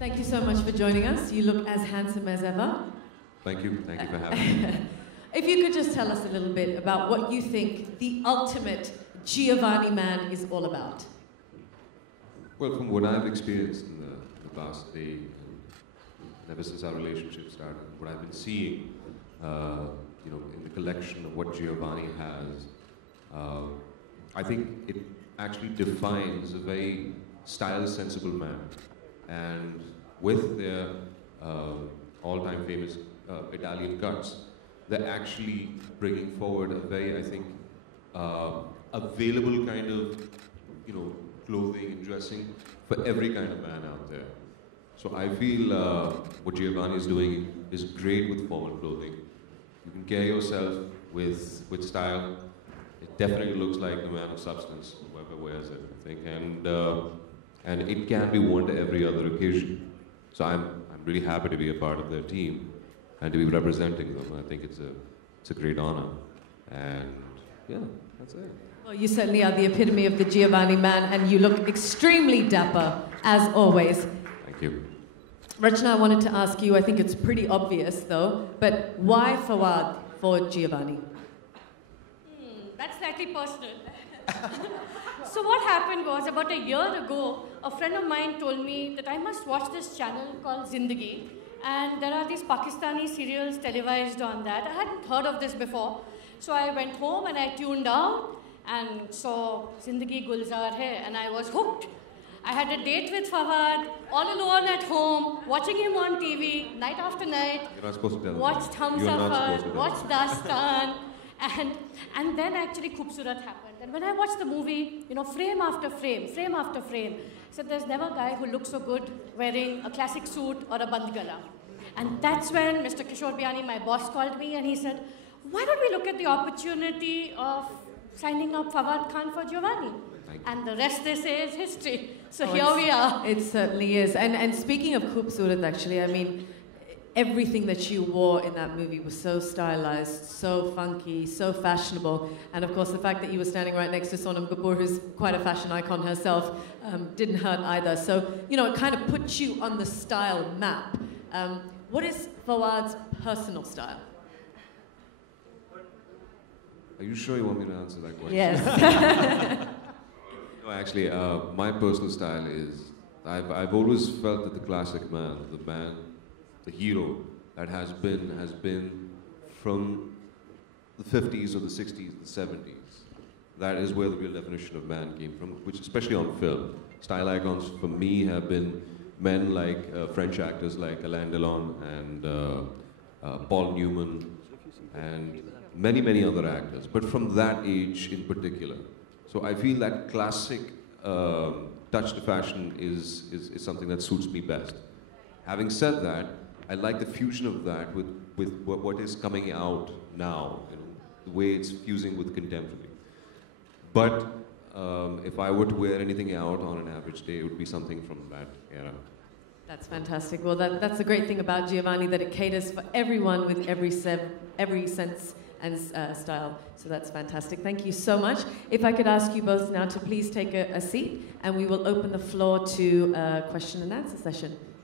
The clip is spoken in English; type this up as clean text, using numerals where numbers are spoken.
Thank you so much for joining us. You look as handsome as ever. Thank you for having me. If you could just tell us a little bit about what you think the ultimate Giovanni man is all about. Well, from what I've experienced in the past day, ever since our relationship started, what I've been seeing, in the collection of what Giovanni has, I think it actually defines a very style-sensible man. And with their all-time famous Italian cuts, they're actually bringing forward a very, I think, available kind of, clothing and dressing for every kind of man out there. So I feel what Giovanni is doing is great with formal clothing. You can carry yourself with style. It definitely looks like a man of substance, whoever wears it, I think, and it can be worn to every other occasion. So I'm really happy to be a part of their team and to be representing them. I think it's a great honor, and yeah, that's it. Well, you certainly are the epitome of the Giovanni man, and you look extremely dapper, as always. Thank you. Rachna, I wanted to ask you, I think it's pretty obvious though, but why Fawad for Giovanni? That's slightly personal. So what happened was, about a year ago, a friend of mine told me that I must watch this channel called Zindagi, and there are these Pakistani serials televised on that. I hadn't heard of this before. So I went home and I tuned out and saw Zindagi Gulzar Hai, and I was hooked. I had a date with Fawad, all alone at home, watching him on TV, night after night. You're not supposed to tell watched Hamsafar, watched Dastan, and then actually Khoobsurat happened. And when I watched the movie, frame after frame, so there's never a guy who looks so good wearing a classic suit or a band gala. And that's when Mr. Kishore Biani, my boss, called me and he said, why don't we look at the opportunity of signing up Fawad Khan for Giovanni? And the rest, they say, is history. So here we are. It certainly is. And speaking of Khoobsurat, actually, I mean, everything that you wore in that movie was so stylized, so funky, so fashionable. And of course, the fact that you were standing right next to Sonam Kapoor, who's quite a fashion icon herself, didn't hurt either. So, it kind of puts you on the style map. What is Fawad's personal style? Are you sure you want me to answer that question? Yes. No, actually, my personal style is, I've always felt that the classic man, the hero that has been from the 50s or the 60s, the 70s. That is where the real definition of man came from, which especially on film. Style icons for me have been men like French actors like Alain Delon and Paul Newman and many other actors, but from that age in particular. So I feel that classic touch to fashion is something that suits me best. Having said that, I like the fusion of that with what is coming out now, the way it's fusing with contemporary. But if I were to wear anything out on an average day, it would be something from that era. That's fantastic. Well, that's the great thing about Giovanni, that it caters for everyone with every sense and style. So that's fantastic. Thank you so much. If I could ask you both now to please take a seat, and we will open the floor to a question and answer session.